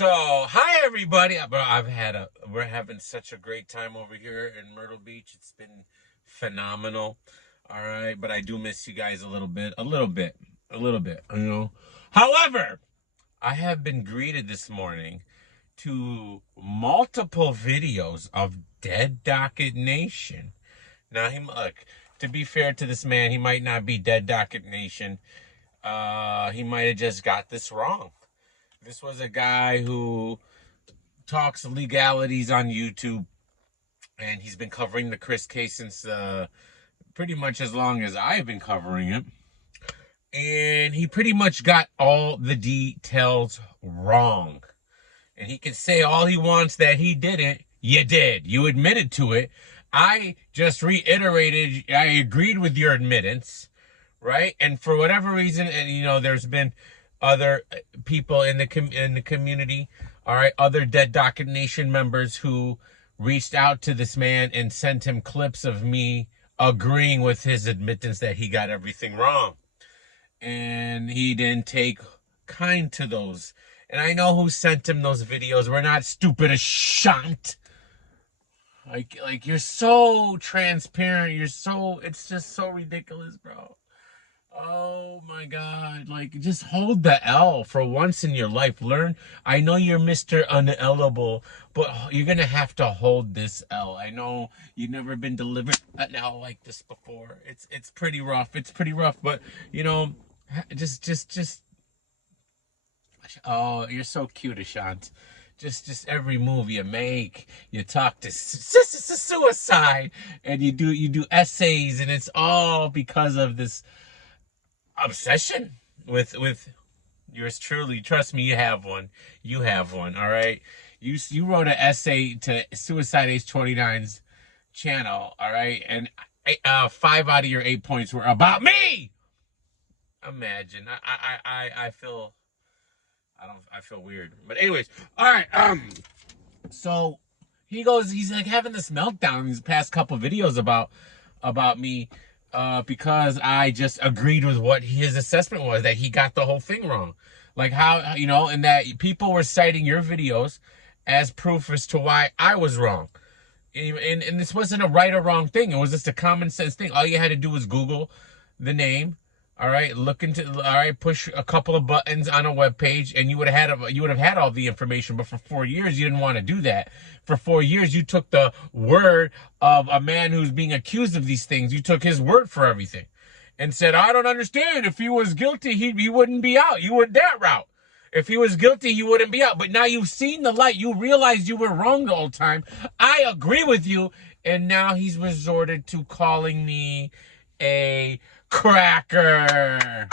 So, hi everybody. We're having such a great time over here in Myrtle Beach. It's been phenomenal. All right, but I do miss you guys a little bit, However, I have been greeted this morning to multiple videos of Dead Docket Nation. Now, look, to be fair to this man, he might not be Dead Docket Nation. He might have just got this wrong. This was a guy who talks legalities on YouTube, and he's been covering the Chris case since pretty much as long as I've been covering it. And he pretty much got all the details wrong. And he can say all he wants that he didn't. You did. You admitted to it. I just reiterated, I agreed with your admittance, right? And for whatever reason, and there's been other people in the community, all right, other Dead Docket Nation members who reached out to this man and sent him clips of me agreeing with his admittance that he got everything wrong. And he didn't take kind to those. And I know who sent him those videos. We're not stupid as shant. Like you're so transparent. It's just so ridiculous, bro. Oh my God, just hold the L for once in your life. Learn. I know you're Mr. Unellable, but you're going to have to hold this L. I know you've never been delivered an L like this before. It's pretty rough. But just oh, you're so cute, Ashant. Just every move you make, you talk to suicide, and you do essays, and it's all because of this obsession with yours truly. Trust me, you have one. All right. You wrote an essay to Suicide Age 29's channel. All right, and 5 out of your 8 points were about me. Imagine. I feel weird. But anyways, all right. So he's like having this meltdown in these past couple videos about me. Because I just agreed with what his assessment was, that he got the whole thing wrong. Like how, and that people were citing your videos as proof as to why I was wrong. And this wasn't a right or wrong thing. It was just a common sense thing. All you had to do was Google the name. All right, push a couple of buttons on a web page, and you would have had all the information. But for 4 years, you didn't want to do that. For 4 years, you took the word of a man who's being accused of these things. You took his word for everything, and said, "I don't understand. If he was guilty, he wouldn't be out. You went that route. If he was guilty, he wouldn't be out." But now you've seen the light. You realized you were wrong the whole time. I agree with you, and now he's resorted to calling me a cracker.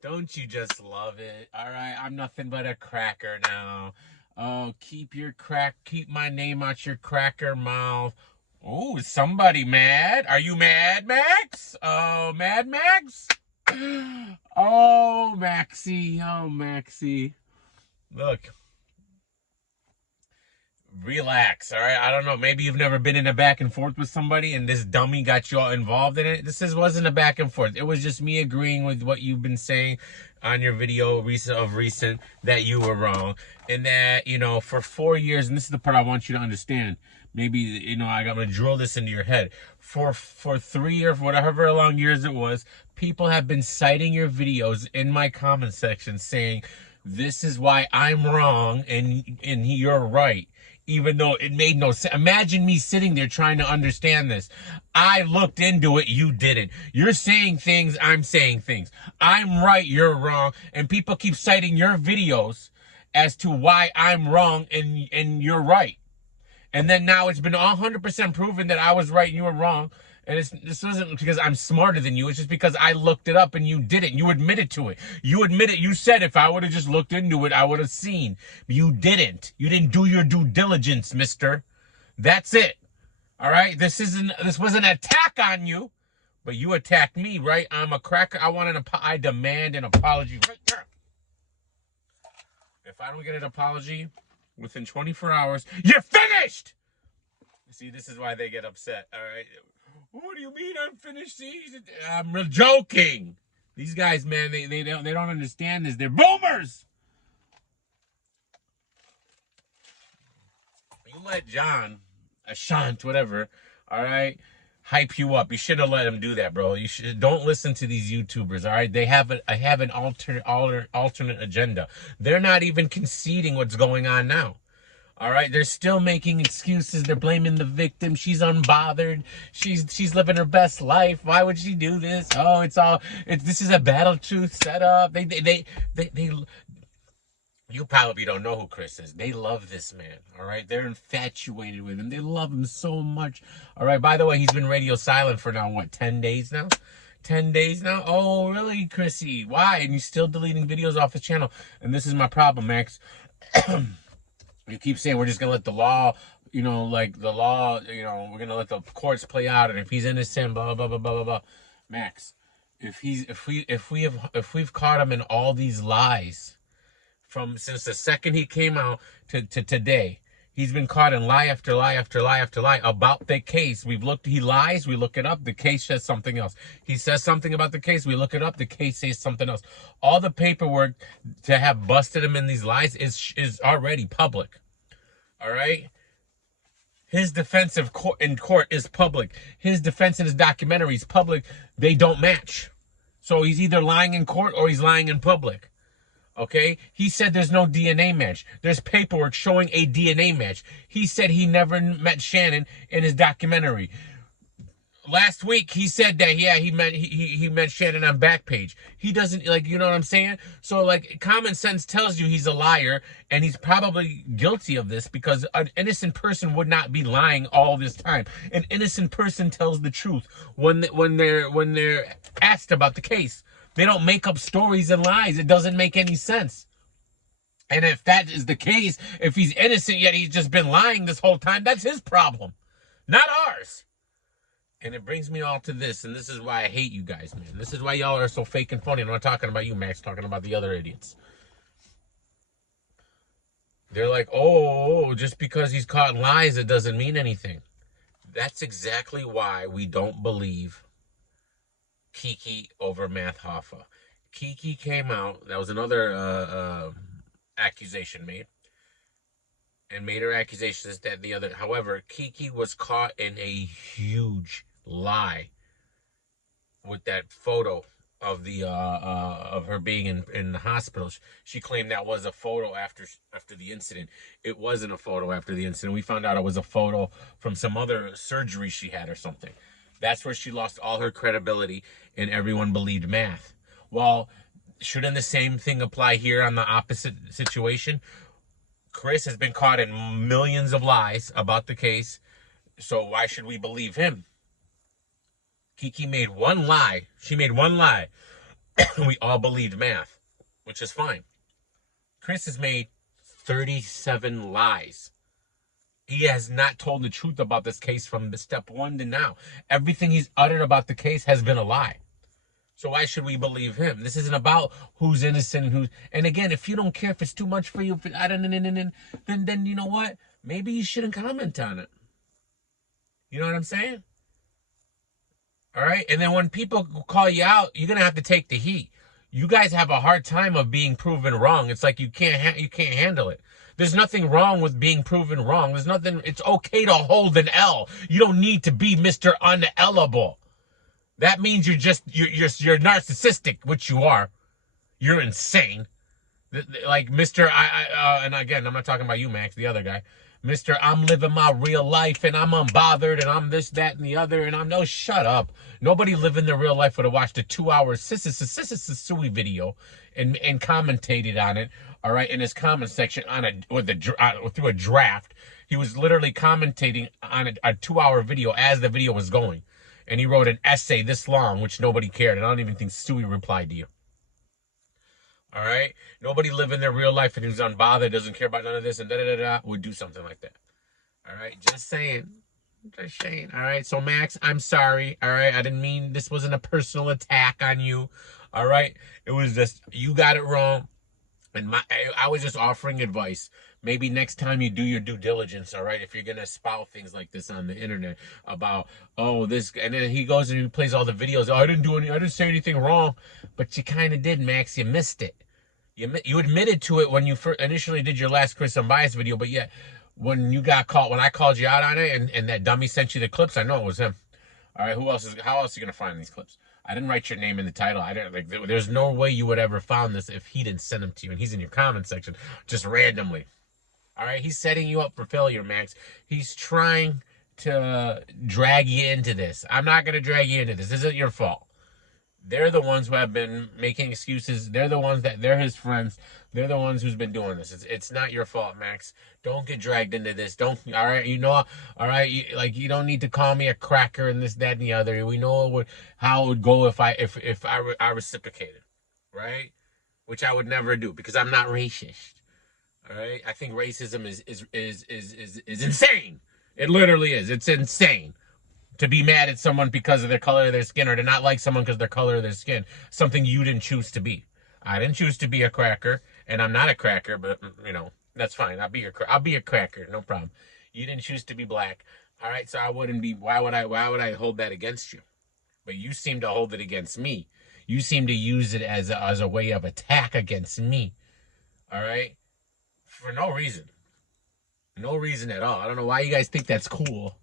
Don't you just love it? All right, I'm nothing but a cracker now. Oh, keep my name out your cracker mouth. Oh, is somebody mad? Are you mad, Max? Oh, Mad Max? Oh, Maxie. Look. Relax, all right? I don't know. Maybe you've never been in a back and forth with somebody and this dummy got you all involved in it. Wasn't a back and forth. It was just me agreeing with what you've been saying on your video recent that you were wrong. And that, for 4 years, and this is the part I want you to understand. Maybe, I'm going to drill this into your head. For 3 or whatever long years it was, people have been citing your videos in my comment section saying, this is why I'm wrong and you're right. Even though it made no sense. Imagine me sitting there trying to understand this. I looked into it, you didn't. You're saying things, I'm saying things. I'm right, you're wrong. And people keep citing your videos as to why I'm wrong and you're right. And then now it's been 100% proven that I was right and you were wrong. And this wasn't because I'm smarter than you. It's just because I looked it up and you didn't. You admitted to it. You said if I would have just looked into it, I would have seen. You didn't. You didn't do your due diligence, mister. That's it. All right? This was an attack on you, but you attacked me, right? I'm a cracker. I demand an apology right there. If I don't get an apology within 24 hours, you're finished! See, this is why they get upset, all right? What do you mean I'm finished? I'm joking. These guys, man, they don't understand this. They're boomers. You let John, Ashant, whatever, all right, hype you up. You should have let him do that, bro. You should don't listen to these YouTubers, all right? They have an alternate agenda. They're not even conceding what's going on now. All right, they're still making excuses. They're blaming the victim. She's unbothered. She's living her best life. Why would she do this? Oh, this is a battle truth setup. They you probably don't know who Chris is. They love this man, all right? They're infatuated with him. They love him so much, all right? By the way, he's been radio silent for now, what, 10 days now? 10 days now? Oh, really, Chrissy? Why? And he's still deleting videos off his channel. And this is my problem, Max. You keep saying we're just going to let the law, we're going to let the courts play out. And if he's innocent, blah, blah, blah, blah, blah, blah. Max, if we've caught him in all these lies, since the second he came out to today, he's been caught in lie after lie after lie after lie about the case. He lies, we look it up, the case says something else. He says something about the case, we look it up, the case says something else. All the paperwork to have busted him in these lies is already public. All right? His defense in court is public. His defense in his documentary is public. They don't match. So he's either lying in court or he's lying in public. Okay? He said there's no DNA match. There's paperwork showing a DNA match. He said he never met Shannon in his documentary. Last week, he said that, yeah, he met Shannon on Backpage. He doesn't, you know what I'm saying? So, common sense tells you he's a liar, and he's probably guilty of this because an innocent person would not be lying all this time. An innocent person tells the truth when they're asked about the case. They don't make up stories and lies. It doesn't make any sense. And if that is the case, if he's innocent yet he's just been lying this whole time, that's his problem, not ours. And it brings me all to this, and this is why I hate you guys, man. This is why y'all are so fake and phony. I'm not talking about you, Max, talking about the other idiots. They're like, oh, just because he's caught in lies, it doesn't mean anything. That's exactly why we don't believe Kiki over Matt Hoffa. Kiki came out. That was another accusation made. And made her accusations that the other. However, Kiki was caught in a huge lie with that photo of the of her being in the hospital. She claimed that was a photo after the incident. It wasn't a photo after the incident. We found out it was a photo from some other surgery she had or something. That's where she lost all her credibility and everyone believed Math. Well, shouldn't the same thing apply here on the opposite situation? Chris has been caught in millions of lies about the case, so why should we believe him? Kiki made one lie. She made one lie. We all believed Math, which is fine. Chris has made 37 lies. He has not told the truth about this case from step one to now. Everything he's uttered about the case has been a lie. So why should we believe him? This isn't about who's innocent and who's... And again, if you don't care, if it's too much for you, then you know what? Maybe you shouldn't comment on it. You know what I'm saying? All right? And then when people call you out, you're going to have to take the heat. You guys have a hard time of being proven wrong. It's like you can't handle it. There's nothing wrong with being proven wrong. There's nothing... It's okay to hold an L. You don't need to be Mr. Unellable. That means you're narcissistic, which you are. You're insane. Like Mr. And again, I'm not talking about you, Max, the other guy. Mr. I'm living my real life and I'm unbothered and I'm this, that, and the other. And I'm no, shut up. Nobody living their real life would have watched a 2-hour Sissy video and commentated on it. All right, in his comment section through a draft. He was literally commentating on a 2-hour video as the video was going. And he wrote an essay this long, which nobody cared. And I don't even think Stewie replied to you. All right? Nobody living their real life and who's unbothered, doesn't care about none of this, and da-da-da-da, would do something like that. All right? Just saying. Just saying. All right? So, Max, I'm sorry. All right? I didn't mean this wasn't a personal attack on you. All right? It was just, you got it wrong. And I was just offering advice. Maybe next time you do your due diligence, all right? If you're gonna spout things like this on the internet about, oh, this, and then he goes and he plays all the videos. Oh, I didn't say anything wrong, but you kind of did, Max. You missed it. You admitted to it when you initially did your last Chris Unbiased video, but yet when you got caught, when I called you out on it, and that dummy sent you the clips, I know it was him. All right, how else are you gonna find these clips? I didn't write your name in the title. I didn't like. There's no way you would ever found this if he didn't send them to you, and he's in your comment section just randomly. All right, he's setting you up for failure, Max. He's trying to drag you into this. I'm not gonna drag you into this. This isn't your fault. They're the ones who have been making excuses. They're the ones they're his friends. They're the ones who's been doing this. It's not your fault, Max. Don't get dragged into this. Don't, all right? All right? You don't need to call me a cracker and this, that, and the other. We know how it would go if I reciprocated, right? Which I would never do because I'm not racist. All right? I think racism is insane. It literally is. It's insane. To be mad at someone because of their color of their skin, or to not like someone because of their color of their skin. Something you didn't choose to be. I didn't choose to be a cracker, and I'm not a cracker, but, that's fine. I'll be a cracker, no problem. You didn't choose to be black. All right, so I wouldn't be, why would I hold that against you? But you seem to hold it against me. You seem to use it as a way of attack against me. All right? For no reason. No reason at all. I don't know why you guys think that's cool.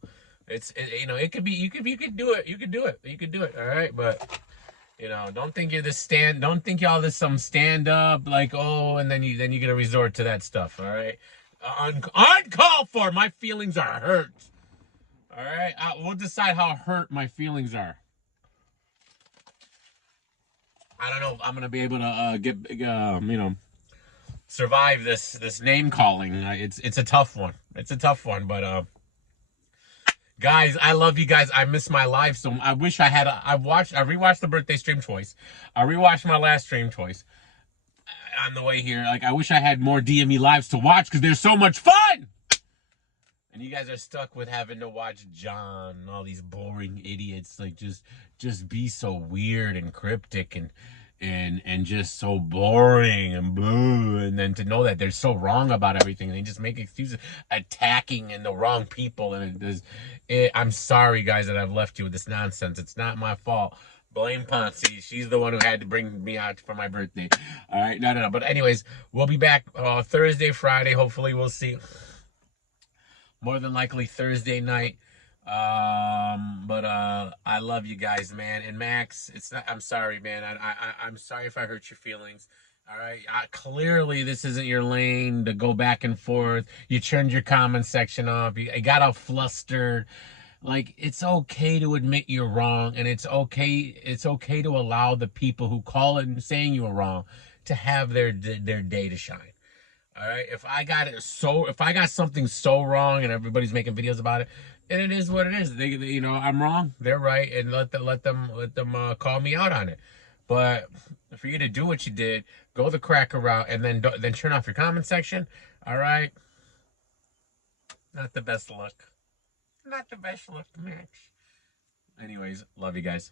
It could be, you could do it. You could do it. All right. But, don't think don't think y'all this some stand up like, oh, and then you're going to resort to that stuff. All right. Uncalled for. My feelings are hurt. All right. We'll decide how hurt my feelings are. I don't know if I'm going to be able to, survive this name calling. It's a tough one. But, guys, I love you guys. I miss my life, so I wish I had. I rewatched the birthday stream twice. I rewatched my last stream twice on the way here. Like, I wish I had more DME lives to watch because they're so much fun. And you guys are stuck with having to watch John and all these boring idiots like just be so weird and cryptic and just so boring and boo, and then to know that they're so wrong about everything and they just make excuses, attacking and the wrong people, and I'm sorry guys that I've left you with this nonsense. It's not my fault. Blame Ponce. She's the one who had to bring me out for my birthday. All right, no. But anyways, we'll be back Thursday, Friday. Hopefully, we'll see. More than likely Thursday night. But I love you guys, man. And Max, I'm sorry, man. I'm sorry if I hurt your feelings. All right. Clearly, this isn't your lane to go back and forth. You turned your comment section off. You got all flustered. Like, it's okay to admit you're wrong, and it's okay to allow the people who call it and saying you were wrong to have their day to shine. All right. If I got something so wrong and everybody's making videos about it, and it is what it is. I'm wrong. They're right, and let them call me out on it. But for you to do what you did, go the cracker route, and then turn off your comment section. All right. Not the best look. Not the best look, Max. Anyways, love you guys.